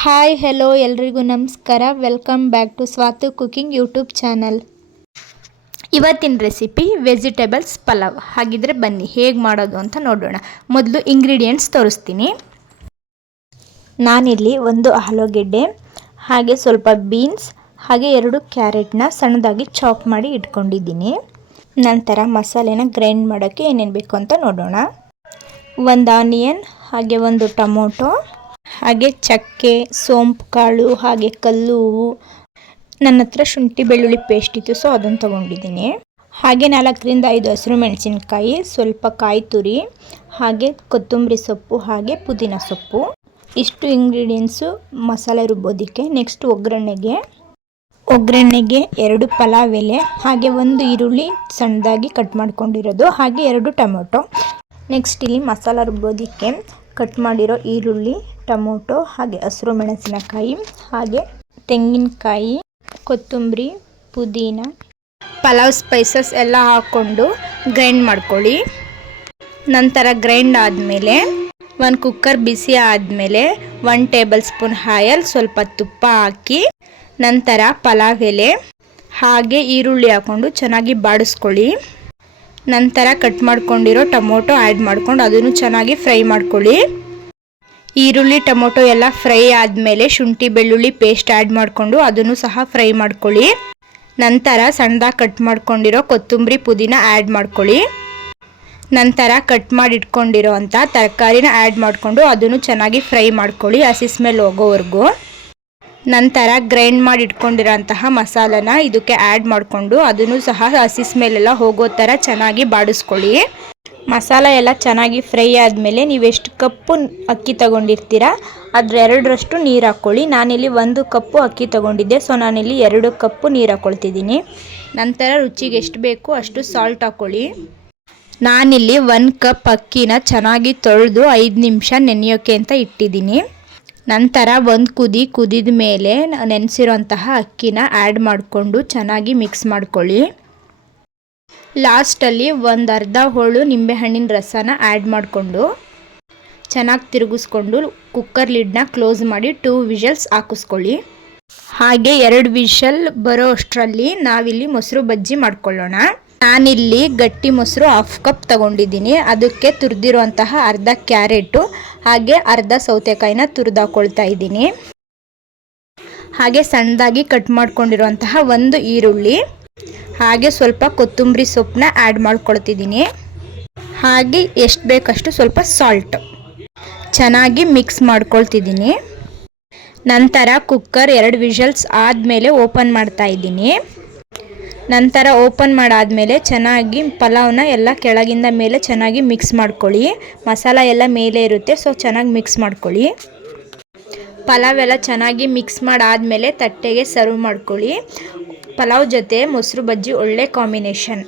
Hi hello ಎಲ್ರಿಗೂ ನಮಸ್ಕಾರ. Welcome back to Swathu cooking YouTube channel. ಇವತ್ತಿನ ರೆಸಿಪಿ ವೆಜಿಟೇಬಲ್ಸ್ ಪಲಾವ್. ಹಾಗಿದ್ರೆ ಬನ್ನಿ ಹೇಗೆ ಮಾಡೋದು ಅಂತ ನೋಡೋಣ. ಮೊದಲು ಇಂಗ್ರೀಡಿಯೆಂಟ್ಸ್ ತೋರಿಸ್ತೀನಿ. ನಾನಿಲ್ಲಿ ಒಂದು ಆಲೂಗೆಡ್ಡೆ, ಹಾಗೆ ಸ್ವಲ್ಪ ಬೀನ್ಸ್, ಹಾಗೆ 2 ಕ್ಯಾರೆಟ್ನ ಸಣ್ಣದಾಗಿ ಚಾಪ್ ಮಾಡಿ ಇಟ್ಕೊಂಡಿದ್ದೀನಿ. ನಂತರ ಮಸಾಲೆನ ಗ್ರೈಂಡ್ ಮಾಡೋಕ್ಕೆ ಏನೇನು ಬೇಕು ಅಂತ ನೋಡೋಣ. ಒಂದು ಆನಿಯನ್, ಹಾಗೆ ಒಂದು ಟೊಮೊಟೊ, ಹಾಗೆ ಚಕ್ಕೆ, ಸೋಂಪು ಕಾಳು, ಹಾಗೆ ಕಲ್ಲು ಹೂವು. ನನ್ನ ಹತ್ರ ಶುಂಠಿ ಬೆಳ್ಳುಳ್ಳಿ ಪೇಸ್ಟ್ ಇತ್ತು, ಸೊ ಅದನ್ನು ತೊಗೊಂಡಿದ್ದೀನಿ. ಹಾಗೆ 4ರಿಂದ 5 ಹಸಿರು ಮೆಣಸಿನ್ಕಾಯಿ, ಸ್ವಲ್ಪ ಕಾಯಿ ತುರಿ, ಹಾಗೆ ಕೊತ್ತಂಬರಿ ಸೊಪ್ಪು, ಹಾಗೆ ಪುದೀನ ಸೊಪ್ಪು. ಇಷ್ಟು ಇಂಗ್ರೀಡಿಯೆಂಟ್ಸು ಮಸಾಲೆ ರುಬ್ಬೋದಕ್ಕೆ. ನೆಕ್ಸ್ಟ್ ಒಗ್ಗರಣೆಗೆ 2 ಪಲಾವ್ ಎಲೆ, ಹಾಗೆ 1 ಈರುಳ್ಳಿ ಸಣ್ಣದಾಗಿ ಕಟ್ ಮಾಡ್ಕೊಂಡಿರೋದು, ಹಾಗೆ 2 ಟೊಮೊಟೊ. ನೆಕ್ಸ್ಟ್ ಇಲ್ಲಿ ಮಸಾಲ ರುಬ್ಬೋದಕ್ಕೆ ಕಟ್ ಮಾಡಿರೋ ಈರುಳ್ಳಿ, ಟೊಮೊಟೊ, ಹಾಗೆ ಹಸಿರು ಮೆಣಸಿನಕಾಯಿ, ಹಾಗೆ ತೆಂಗಿನಕಾಯಿ, ಕೊತ್ತಂಬರಿ, ಪುದೀನ, ಪಲಾವ್ ಸ್ಪೈಸಸ್ ಎಲ್ಲ ಹಾಕ್ಕೊಂಡು ಗ್ರೈಂಡ್ ಮಾಡ್ಕೊಳ್ಳಿ. ನಂತರ ಗ್ರೈಂಡ್ ಆದಮೇಲೆ 1 ಕುಕ್ಕರ್ ಬಿಸಿ ಆದಮೇಲೆ 1 ಟೇಬಲ್ ಸ್ಪೂನ್ ಆಯಿಲ್, ಸ್ವಲ್ಪ ತುಪ್ಪ ಹಾಕಿ, ನಂತರ ಪಲಾವ್ ಎಲೆ ಹಾಗೆ ಈರುಳ್ಳಿ ಹಾಕ್ಕೊಂಡು ಚೆನ್ನಾಗಿ ಬಾಡಿಸ್ಕೊಳ್ಳಿ. ನಂತರ ಕಟ್ ಮಾಡ್ಕೊಂಡಿರೋ ಟೊಮೊಟೊ ಆ್ಯಡ್ ಮಾಡ್ಕೊಂಡು ಅದನ್ನು ಚೆನ್ನಾಗಿ ಫ್ರೈ ಮಾಡ್ಕೊಳ್ಳಿ. ಈರುಳ್ಳಿ ಟೊಮೊಟೊ ಎಲ್ಲ ಫ್ರೈ ಆದಮೇಲೆ ಶುಂಠಿ ಬೆಳ್ಳುಳ್ಳಿ ಪೇಸ್ಟ್ ಆ್ಯಡ್ ಮಾಡಿಕೊಂಡು ಅದನ್ನು ಸಹ ಫ್ರೈ ಮಾಡ್ಕೊಳ್ಳಿ. ನಂತರ ಸಣ್ಣದಾಗಿ ಕಟ್ ಮಾಡ್ಕೊಂಡಿರೋ ಕೊತ್ತಂಬರಿ ಪುದೀನ ಆ್ಯಡ್ ಮಾಡ್ಕೊಳ್ಳಿ. ನಂತರ ಕಟ್ ಮಾಡಿ ಇಟ್ಕೊಂಡಿರೋ ಅಂಥ ತರಕಾರಿನ ಆ್ಯಡ್ ಮಾಡಿಕೊಂಡು ಅದನ್ನು ಚೆನ್ನಾಗಿ ಫ್ರೈ ಮಾಡ್ಕೊಳ್ಳಿ, ಹಸಿ ಸ್ಮೆಲ್ ಹೋಗೋವರೆಗೂ. ನಂತರ ಗ್ರೈಂಡ್ ಮಾಡಿ ಇಟ್ಕೊಂಡಿರೋ ಅಂತಹ ಮಸಾಲನ ಇದಕ್ಕೆ ಆ್ಯಡ್ ಮಾಡಿಕೊಂಡು ಅದನ್ನು ಸಹ ಹಸಿ ಸ್ಮೆಲ್ಲೆಲ್ಲ ಹೋಗೋ ಥರ ಚೆನ್ನಾಗಿ ಬಾಡಿಸ್ಕೊಳ್ಳಿ. ಮಸಾಲ ಎಲ್ಲ ಚೆನ್ನಾಗಿ ಫ್ರೈ ಆದಮೇಲೆ ನೀವು ಎಷ್ಟು ಕಪ್ಪು ಅಕ್ಕಿ ತೊಗೊಂಡಿರ್ತೀರ ಅದ್ರ 2ರಷ್ಟು ನೀರು ಹಾಕ್ಕೊಳ್ಳಿ. ನಾನಿಲ್ಲಿ 1 ಕಪ್ಪು ಅಕ್ಕಿ ತೊಗೊಂಡಿದ್ದೆ, ಸೊ ನಾನಿಲ್ಲಿ 2 ಕಪ್ಪು ನೀರು ಹಾಕ್ಕೊಳ್ತಿದ್ದೀನಿ. ನಂತರ ರುಚಿಗೆ ಎಷ್ಟು ಬೇಕು ಅಷ್ಟು ಸಾಲ್ಟ್ ಹಾಕ್ಕೊಳ್ಳಿ. ನಾನಿಲ್ಲಿ 1 ಕಪ್ ಅಕ್ಕಿನ ಚೆನ್ನಾಗಿ ತೊಳೆದು 5 ನಿಮಿಷ ನೆನೆಯೋಕ್ಕೆ ಅಂತ ಇಟ್ಟಿದ್ದೀನಿ. ನಂತರ ಒಂದು ಕುದಿದ ಮೇಲೆ ನೆನೆಸಿರೋಂತಹ ಅಕ್ಕಿನ ಆ್ಯಡ್ ಮಾಡಿಕೊಂಡು ಚೆನ್ನಾಗಿ ಮಿಕ್ಸ್ ಮಾಡ್ಕೊಳ್ಳಿ. ಲಾಸ್ಟಲ್ಲಿ 1 ಅರ್ಧ ಹೋಳು ನಿಂಬೆಹಣ್ಣಿನ ರಸನ ಆ್ಯಡ್ ಮಾಡಿಕೊಂಡು ಚೆನ್ನಾಗಿ ತಿರುಗಿಸ್ಕೊಂಡು ಕುಕ್ಕರ್ ಲಿಡ್ನ ಕ್ಲೋಸ್ ಮಾಡಿ 2 ವಿಷಲ್ಸ್ ಹಾಕಿಸ್ಕೊಳ್ಳಿ. ಹಾಗೆ 2 ವಿಷಲ್ ಬರೋ ಅಷ್ಟರಲ್ಲಿ ನಾವಿಲ್ಲಿ ಮೊಸರು ಬಜ್ಜಿ ಮಾಡ್ಕೊಳ್ಳೋಣ. ನಾನಿಲ್ಲಿ ಗಟ್ಟಿ ಮೊಸರು 1/2 ಕಪ್ ತಗೊಂಡಿದ್ದೀನಿ. ಅದಕ್ಕೆ ತುರಿದಿರುವಂತಹ ಅರ್ಧ ಕ್ಯಾರೆಟು, ಹಾಗೆ ಅರ್ಧ ಸೌತೆಕಾಯಿನ ತುರಿದು ಹಾಕ್ಕೊಳ್ತಾ ಇದ್ದೀನಿ. ಹಾಗೆ ಸಣ್ಣದಾಗಿ ಕಟ್ ಮಾಡ್ಕೊಂಡಿರುವಂತಹ 1 ಈರುಳ್ಳಿ, ಹಾಗೆ ಸ್ವಲ್ಪ ಕೊತ್ತಂಬರಿ ಸೊಪ್ಪನ್ನ ಆ್ಯಡ್ ಮಾಡ್ಕೊಳ್ತಿದ್ದೀನಿ. ಹಾಗೆ ಎಷ್ಟು ಬೇಕಷ್ಟು ಸ್ವಲ್ಪ ಸಾಲ್ಟ್ ಚೆನ್ನಾಗಿ ಮಿಕ್ಸ್ ಮಾಡ್ಕೊಳ್ತಿದ್ದೀನಿ. ನಂತರ ಕುಕ್ಕರ್ 2 ವಿಷಲ್ಸ್ ಆದಮೇಲೆ ಓಪನ್ ಮಾಡ್ತಾ ಇದ್ದೀನಿ. ನಂತರ ಓಪನ್ ಮಾಡಾದಮೇಲೆ ಚೆನ್ನಾಗಿ ಪಲಾವ್ನ ಎಲ್ಲ ಕೆಳಗಿಂದ ಮೇಲೆ ಚೆನ್ನಾಗಿ ಮಿಕ್ಸ್ ಮಾಡ್ಕೊಳ್ಳಿ. ಮಸಾಲ ಎಲ್ಲ ಮೇಲೆ ಇರುತ್ತೆ, ಸೊ ಚೆನ್ನಾಗಿ ಮಿಕ್ಸ್ ಮಾಡ್ಕೊಳ್ಳಿ. ಪಲಾವ್ ಎಲ್ಲ ಚೆನ್ನಾಗಿ ಮಿಕ್ಸ್ ಮಾಡಾದಮೇಲೆ ತಟ್ಟೆಗೆ ಸರ್ವ್ ಮಾಡ್ಕೊಳ್ಳಿ. ಪಲಾವ್ ಜೊತೆ ಮೊಸರು ಬಜ್ಜಿ ಒಳ್ಳೆ ಕಾಂಬಿನೇಷನ್.